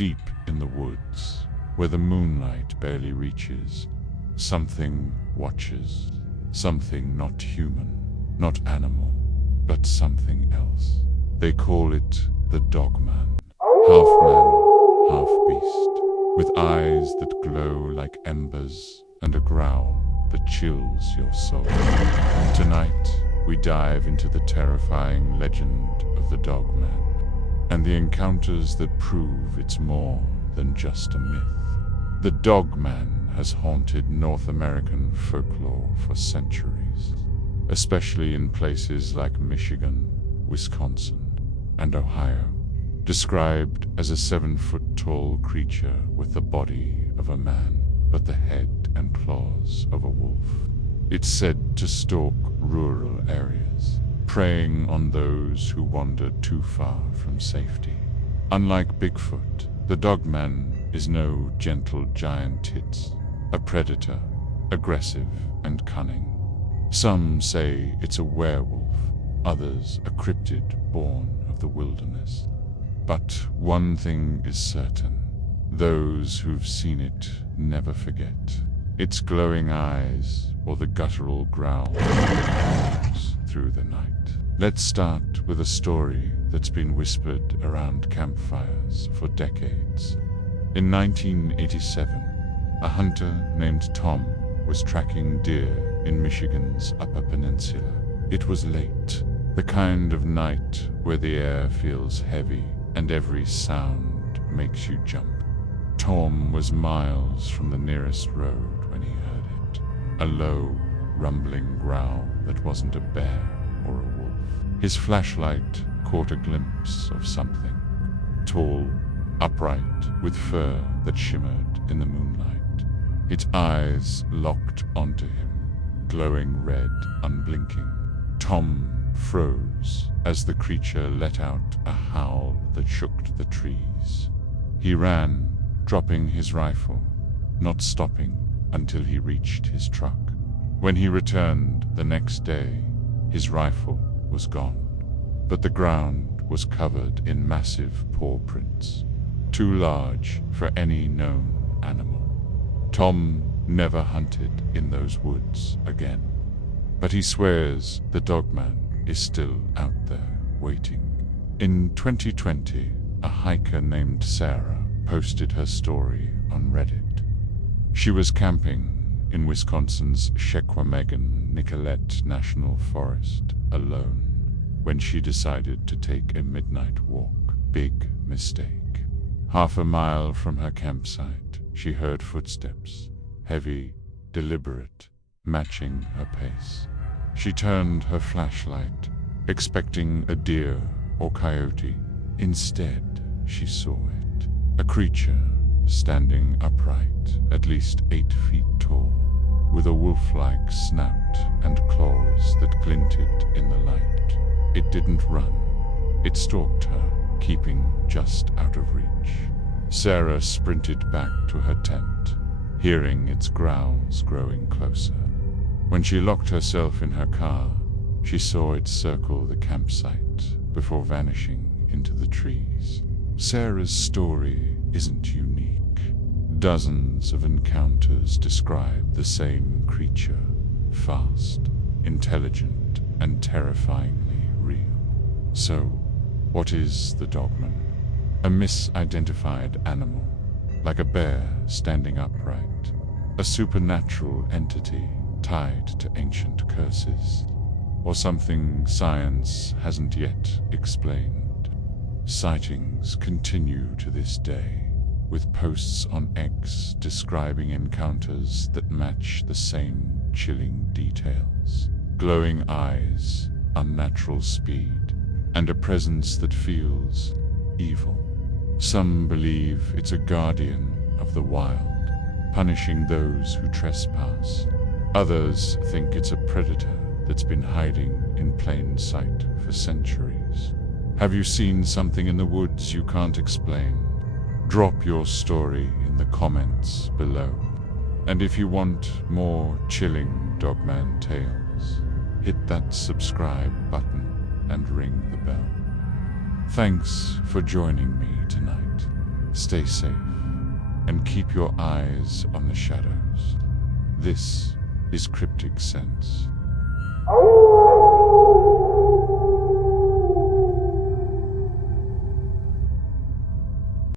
Deep in the woods, where the moonlight barely reaches, something watches. Something not human, not animal, but something else. They call it the DogMan. Half man, half beast, with eyes that glow like embers and a growl that chills your soul. Tonight, we dive into the terrifying legend of the DogMan and the encounters that prove it's more than just a myth. The DogMan has haunted North American folklore for centuries, especially in places like Michigan, Wisconsin, and Ohio. Described as a 7-foot-tall creature with the body of a man, but the head and claws of a wolf. It's said to stalk rural areas, preying on those who wander too far from safety. Unlike Bigfoot, the DogMan is no gentle giant tits, a predator, aggressive and cunning. Some say it's a werewolf, others a cryptid born of the wilderness. But one thing is certain, those who've seen it never forget. Its glowing eyes or the guttural growl that echoes through the night. Let's start with a story that's been whispered around campfires for decades. In 1987, a hunter named Tom was tracking deer in Michigan's Upper Peninsula. It was late, the kind of night where the air feels heavy and every sound makes you jump. Tom was miles from the nearest road when he heard it. A low, rumbling growl that wasn't a bear or a wolf. His flashlight caught a glimpse of something. Tall, upright, with fur that shimmered in the moonlight. Its eyes locked onto him, glowing red, unblinking. Tom froze as the creature let out a howl that shook the trees. He ran, dropping his rifle, not stopping until he reached his truck. When he returned the next day, his rifle was gone, but the ground was covered in massive paw prints, too large for any known animal. Tom never hunted in those woods again, but he swears the DogMan is still out there waiting. In 2020, a hiker named Sarah posted her story on Reddit. She was camping in Wisconsin's Chequamegon-Nicolet National Forest alone when she decided to take a midnight walk. Big mistake. Half a mile from her campsite, she heard footsteps, heavy, deliberate, matching her pace. She turned her flashlight, expecting a deer or coyote. Instead, she saw it. A creature standing upright, at least 8 feet tall, with a wolf-like snout and claws that glinted in the light. It didn't run. It stalked her, keeping just out of reach. Sarah sprinted back to her tent, hearing its growls growing closer. When she locked herself in her car, she saw it circle the campsite before vanishing into the trees. Sarah's story isn't unique. Dozens of encounters describe the same creature, fast, intelligent, and terrifyingly real. So, what is the DogMan? A misidentified animal, like a bear standing upright, a supernatural entity tied to ancient curses, or something science hasn't yet explained. Sightings continue to this day, with posts on X describing encounters that match the same chilling details. Glowing eyes, unnatural speed, and a presence that feels evil. Some believe it's a guardian of the wild, punishing those who trespass. Others think it's a predator that's been hiding in plain sight for centuries. Have you seen something in the woods you can't explain? Drop your story in the comments below. And if you want more chilling DogMan tales, hit that subscribe button and ring the bell. Thanks for joining me tonight. Stay safe and keep your eyes on the shadows. This is Cryptic Sense.